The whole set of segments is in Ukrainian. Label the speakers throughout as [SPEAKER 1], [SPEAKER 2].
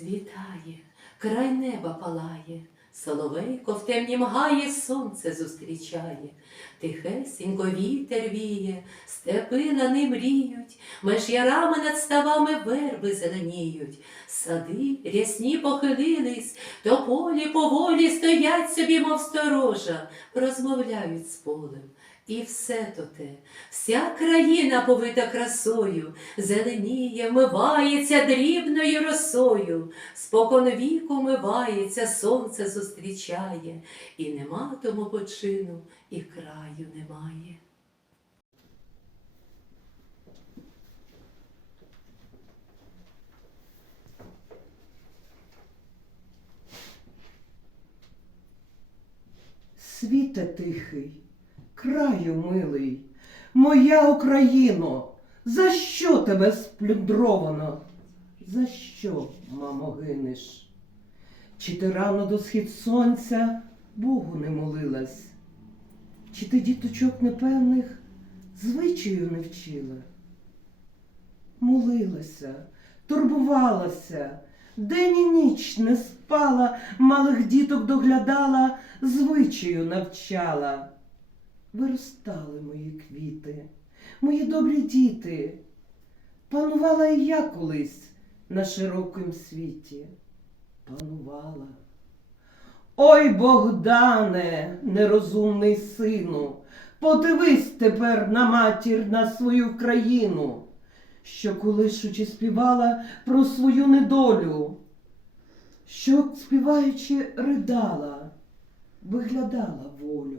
[SPEAKER 1] Світає, край неба палає, Соловейко в темнім гаї сонце зустрічає, Тихесенько вітер віє, степи на ним мріють, Меж ярами над ставами верби зеленіють, Сади рясні похилились, то полі поволі стоять собі, мов сторожа, розмовляють з полем. І все то те, вся країна повита красою, зеленіє, мивається дрібною росою, спокон віку мивається, сонце зустрічає, і нема тому почину, і краю немає.
[SPEAKER 2] Світе тихий, краю милий, моя Україно, за що тебе сплюндровано? За що, мамо, гинеш? Чи ти рано до схід сонця Богу не молилась? Чи ти діточок непевних звичаю не вчила? Молилася, турбувалася, день і ніч не спала, малих діток доглядала, звичаю навчала. Виростали мої квіти, мої добрі діти. Панувала і я колись на широкім світі. Панувала. Ой, Богдане, нерозумний сину, подивись тепер на матір на свою країну, що колишучи співала про свою недолю, що співаючи ридала, виглядала волю.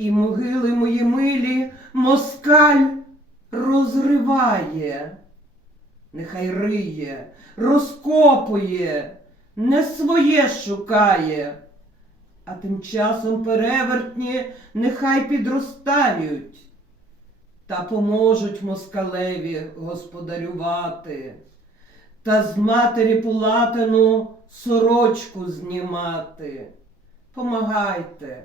[SPEAKER 2] І могили мої милі москаль розриває. Нехай риє, розкопує, не своє шукає. А тим часом перевертні нехай підростають та поможуть москалеві господарювати, та з матері Пулатину сорочку знімати. Помагайте,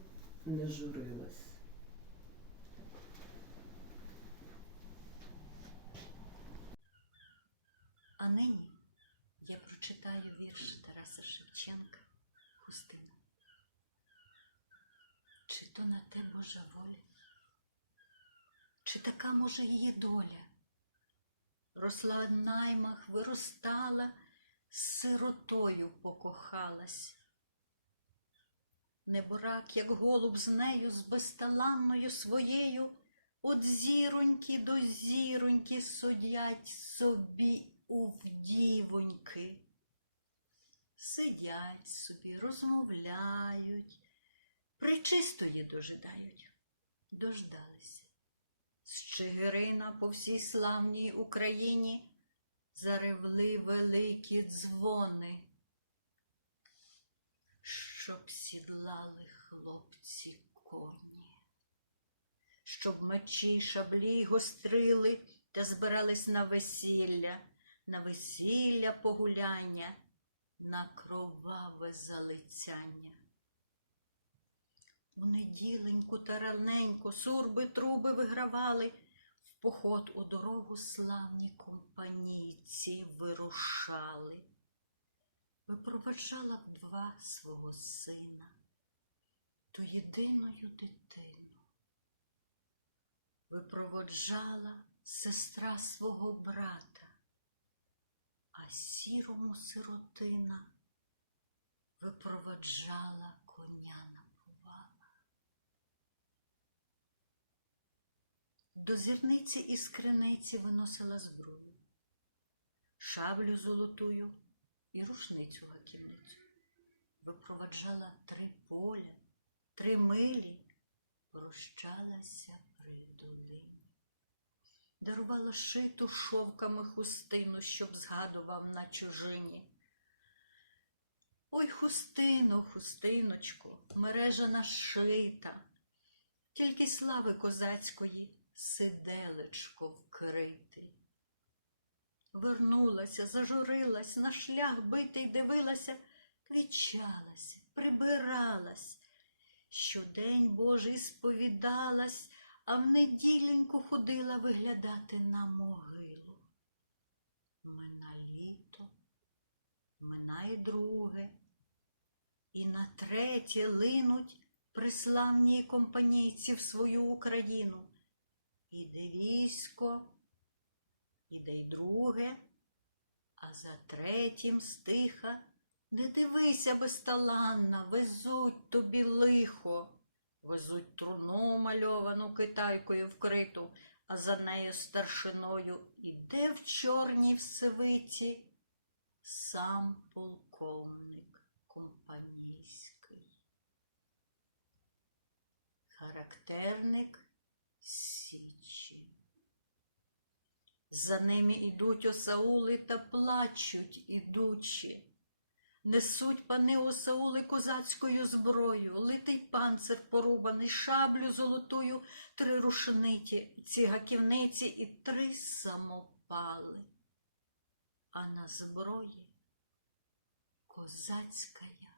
[SPEAKER 2] не журилась.
[SPEAKER 3] А нині я прочитаю вірш Тараса Шевченка Хустина. Чи то на те Божа воля? Чи така може її доля? Росла в наймах, виростала, з сиротою покохалась. Неборак, як голуб з нею, з безталанною своєю, От зіроньки до зіроньки судять собі у вдівоньки. Сидять собі, розмовляють, причистої дожидають, дождалися. З Чигирина по всій славній Україні заревли великі дзвони, щоб сідлали хлопці коні щоб мечі шаблі гострили та збирались на весілля, на весілля погуляння, на кроваве залицяння. У неділеньку та раненьку сурби труби вигравали, в поход у дорогу славні компанійці вирушали. Випроваджала вдва свого сина, ту єдиною дитину випроводжала сестра свого брата, а сірому сиротина випроваджала коня на повалах. До зірниці і скриниці виносила зброю, шаблю золотую і рушницю гаківницю. Випроваджала три поля, три милі, прощалася при долині. Дарувала шиту шовками хустину, щоб згадував на чужині. Ой, хустину, хустиночку, мережа нашита, тільки слави козацької сиделечко вкритий. Вернулася, зажурилась, на шлях битий дивилася, квічалася, прибиралась. Щодень Божий сповідалась, а в неділеньку ходила виглядати на могилу. Мина літо, минає друге, і на третє линуть приславній компанійці в свою Україну. Іде військо, іде й друге, а за третім стиха не дивися безталанна, везуть тобі лихо, везуть труну мальовану китайкою вкриту, а за нею старшиною іде в чорній всевиці сам полковник компанійський. Характерник Січі. За ними ідуть осаули та плачуть ідучі. Несуть пани осаули козацькою зброю, литий панцир порубаний, шаблю золотую, три рушниті, ці гаківниці і три самопали. А на зброї козацькая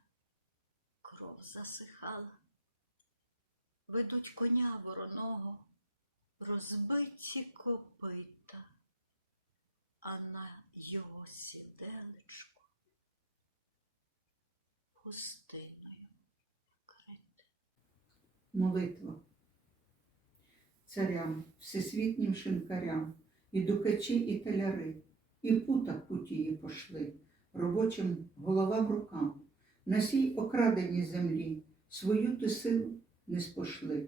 [SPEAKER 3] кров засихала. Ведуть коня вороного, розбиті копита, а на його сіделечку хустиною вкрите.
[SPEAKER 4] Молитва царям, всесвітнім шинкарям, і дукачі, і таляри, і пута путії пошли, робочим головам рукам, на сій окраденій землі свою ти силу не спошли.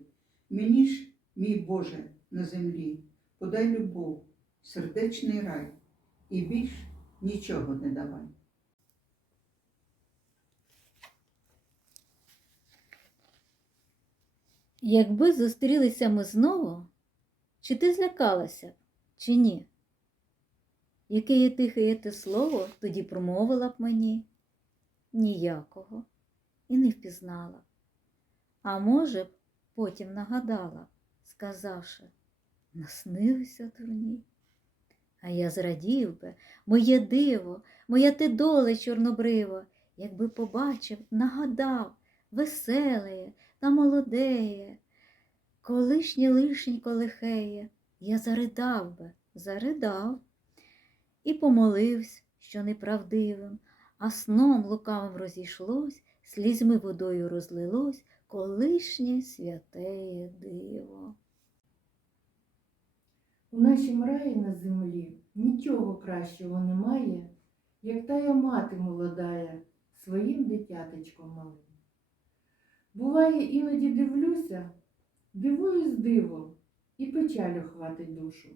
[SPEAKER 4] Мені ж, мій Боже, на землі, подай любов, сердечний рай, і більш нічого не давай.
[SPEAKER 5] Якби зустрілися ми знову, чи ти злякалася, чи ні? Яке є тихе є те слово тоді промовила б мені? Ніякого і не впізнала. А може б, потім нагадала, сказавши, наснилися дурні. А я зрадів би, моє диво, моя ти доле чорнобриво, якби побачив, нагадав, веселеє та молодеє, колишнє лишенько лихеє, я заридав би, заридав. І помолився, що неправдивим, а сном лукавим розійшлось, слізьми водою розлилось. Колишнє святеє диво.
[SPEAKER 6] У нашім раї на землі нічого кращого немає, як тая мати молодая своїм дитяточком малим. Буває, іноді дивлюся, дивуюсь дивом, і печалю хватить душу.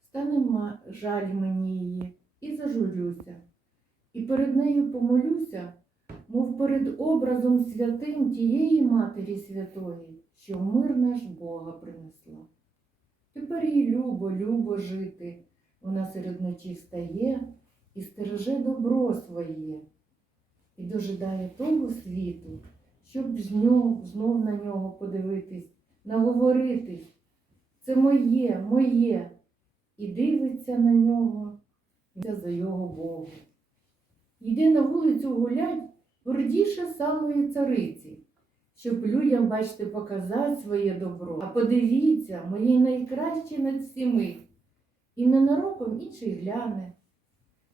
[SPEAKER 6] Стане жаль мені її, і зажурюся, і перед нею помолюся, мов перед образом святим тієї Матері Святої, що мир наш Бога принесла. Тепер їй любо, любо жити. Вона серед ночі встає і стереже добро своє, і дожидає того світу, щоб знов, знов на нього подивитись, наговоритись. Це моє, моє, і дивиться на нього, і за його Богу. Йде на вулицю гулять гордіше самої цариці щоб людям, бачите, показати своє добро. А подивіться, моє найкраще над всіми. І ненароком інший гляне.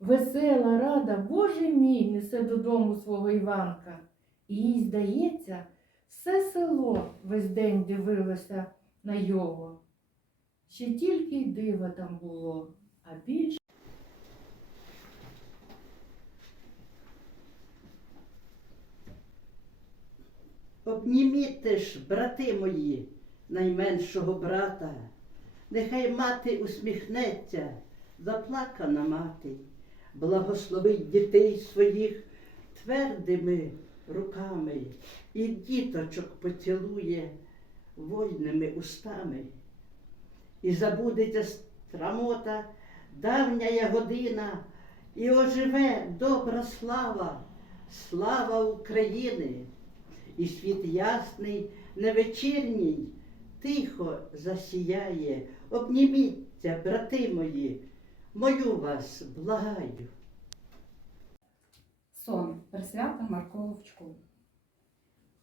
[SPEAKER 6] Весела, рада, Боже мій, несе додому свого Іванка. І їй здається, все село весь день дивилося на його. Ще тільки й дива там було, а більше
[SPEAKER 7] Обніміте ж, брати мої, найменшого брата, нехай мати усміхнеться, заплакана мати, благословить дітей своїх твердими руками. І діточок поцілує вольними устами. І забудеться страмота, давня година, і оживе добра слава, слава України, і світ ясний, невечірній, тихо засіяє. Обніміться, брати мої, мою вас благаю.
[SPEAKER 8] Сон присвята Марковичку.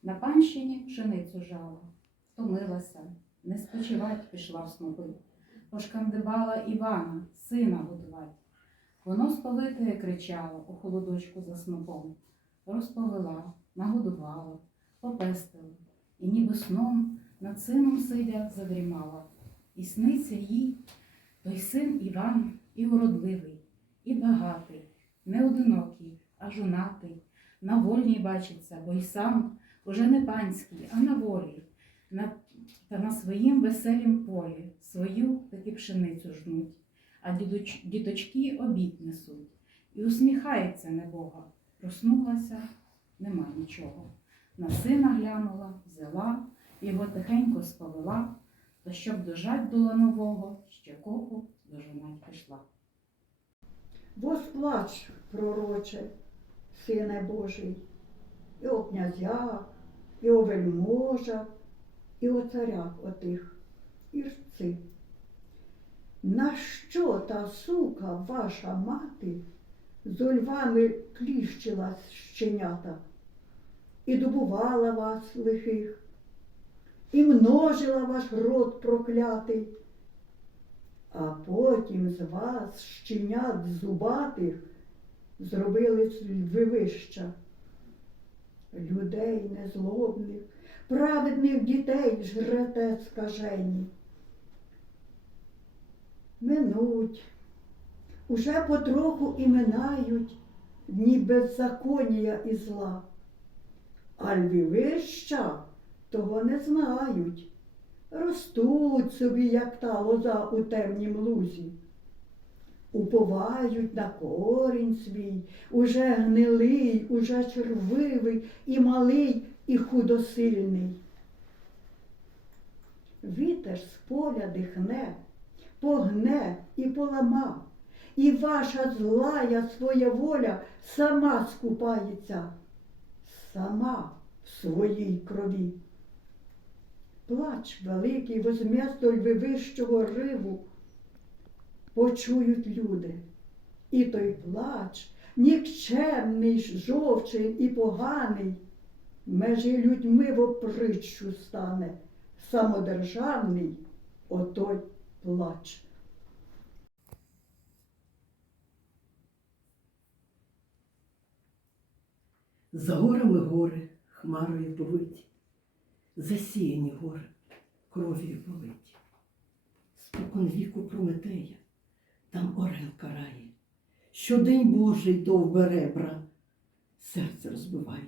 [SPEAKER 8] На панщині пшеницю жала, втомилася, не спочивать пішла в снопи. Пошкандибала Івана, сина годувать. Воно сповите кричало у холодочку за снопом. Розповела, нагодувала, попестила, і ніби сном над сином сидя задрімала. І сниться їй той син Іван і уродливий, і багатий, не одинокий, а жонатий, на вольній бачиться, бо й сам уже не панський, а на волі, на, та на своїм веселім полі свою таки пшеницю жнуть, а дідоч, діточки обід несуть. І усміхається небога, проснулася, нема нічого. На сина глянула, взяла, його тихенько сповела, то щоб дожать до ланового, ще копу дожинать пішла.
[SPEAKER 9] Восплач, пророче, Сине Божий, і о князях, і о вельможах, і о царях отих, і рці. На що та сука, ваша мати, з львами кліщила щенята, і добувала вас лихих, і множила ваш род проклятий, а потім з вас, щенят зубатих, зробили львивища. Людей незлобних, праведних дітей жрете скажені. Минуть, уже потроху і минають дні беззаконія і зла, а львивища того не знають ростуть собі, як та лоза у темнім лузі. Уповають на корінь свій, уже гнилий, уже червивий, і малий, і худосильний. Вітер з поля дихне, погне і полама, і ваша злая своя воля сама скупається, сама в своїй крові плач великий возм'ясто львивищого риву почують люди. І той плач, нікчемний, жовчий і поганий, межі людьми в оприччю стане, самодержавний отой плач.
[SPEAKER 10] За горами гори хмарою повиті, засіяні гори кров'ю политі. Спокон віку Прометея, там орел карає, що день Божий довбе ребра, серце розбиває.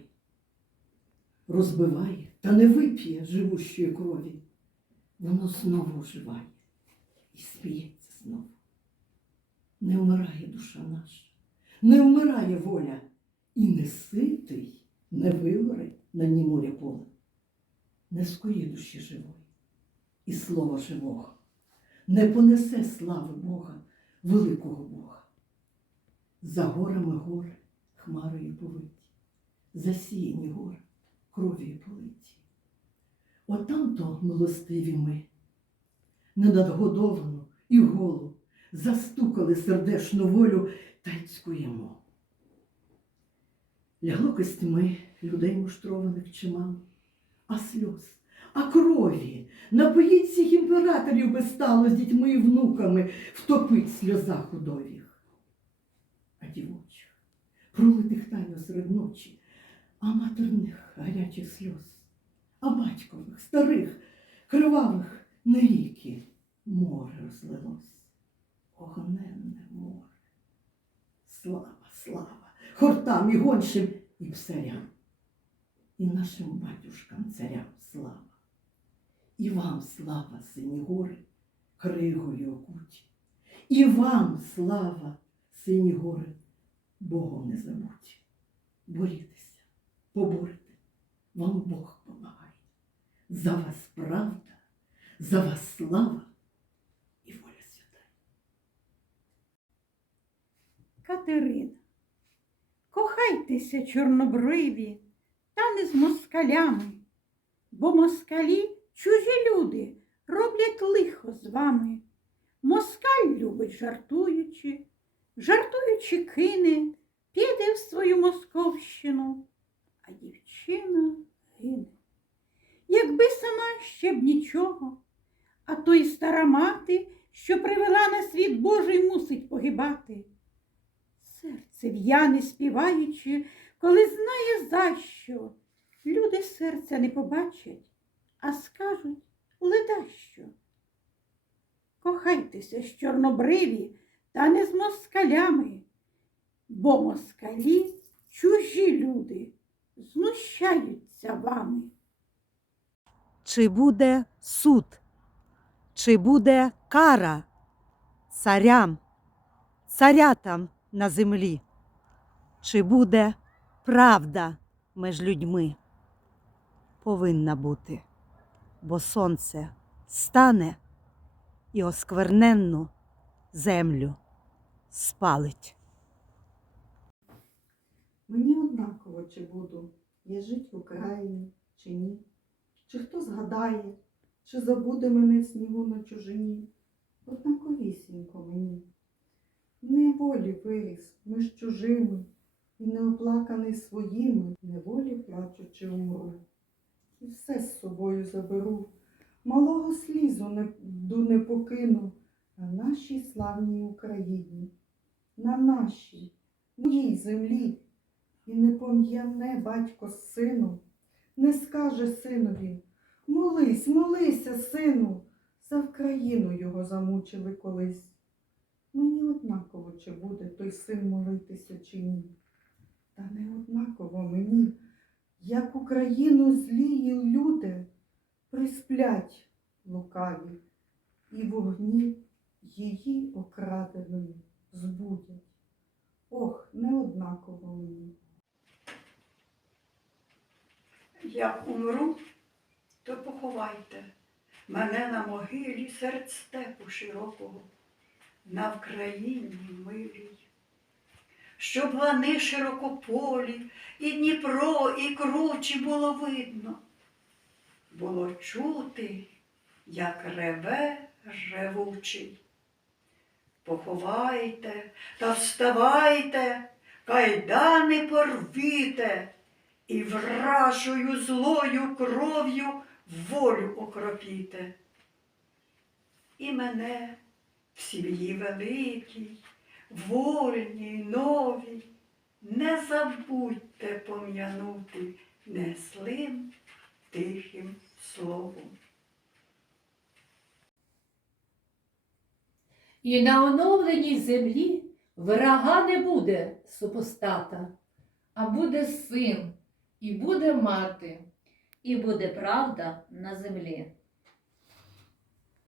[SPEAKER 10] Розбиває та не вип'є живущої крові. Воно знову оживає і сміється знову. Не вмирає душа наша, не вмирає воля, і не ситий, не вигоре на ній моря поле. Не скорі душі живої і слова живого, не понесе слави Бога, великого Бога. За горами гори хмарою повиті, засіяні гори кров'ю политі. Отам то милостиві ми, ненадгодовану і голу, застукали сердешну волю та й цькуємо. Лягло костьми людей муштрованих чимало, а сльоз, а крові напоїть всіх імператорів безстало з дітьми і внуками, втопить сльоза худовіх. А дівочих, пролитих тайно серед ночі, а матерних гарячих сльоз, а батькових, старих, кривавих на ріки море розлилось, огненне море. Слава, слава, хортам і гоншим і псарям. і нашим батюшкам царям слава. І вам слава, сині гори, кригою окуті. І вам слава, сині гори, Богом не забудь. Борітеся, поборете, вам Бог помагає. За вас правда, за вас слава і воля свята.
[SPEAKER 11] Катерина, кохайтеся, чорнобриві, та не з москалями, бо москалі чужі люди роблять лихо з вами. Москаль любить жартуючи, жартуючи кине, піде в свою московщину, а дівчина гине. Якби сама ще б нічого, а то й стара мати, що привела на світ Божий, мусить погибати. Серце в'яне співаючи, коли знає за що. Люди серця не побачать, а скажуть ледащо. Кохайтеся з чорнобриві, та не з москалями, бо москалі чужі люди знущаються вами.
[SPEAKER 12] Чи буде суд, чи буде кара царям, царятам на землі, чи буде правда між людьми? Повинна бути, бо сонце стане і оскверненну землю спалить.
[SPEAKER 13] Мені однаково, чи буду я жить в Україні, чи ні. Чи хто згадає, чи забуде мене в снігу на чужині. Однаковісінько мені. Неволі виріс, ми ж чужими, і не оплаканий своїми, неволі плачучи умру. І все з собою заберу, малого слізу не, не покину на нашій славній Україні, на нашій, моїй землі. І не пом'яне батько сину, не скаже синові, молись, молися, сину, за Вкраїну його замучили колись. Мені однаково, чи буде той син молитися, чи ні. Та не однаково мені, як Україну злії люди присплять лукаві, і вогні її окраденої збудять. Ох, не однаково мені.
[SPEAKER 14] Як умру, то поховайте мене на могилі серед степу широкого, на Вкраїні милій. Щоб лани широкополі, і Дніпро, і кручі було видно. Було чути, як реве ревучий. Поховайте та вставайте, кайдани порвіте, і вражою злою кров'ю волю окропіте. І мене в сім'ї великій, вольній, новій, не забудьте пом'янути неслим тихим словом.
[SPEAKER 1] І на оновленій землі врага не буде супостата.
[SPEAKER 6] А буде син, і буде мати.
[SPEAKER 5] І буде правда на землі.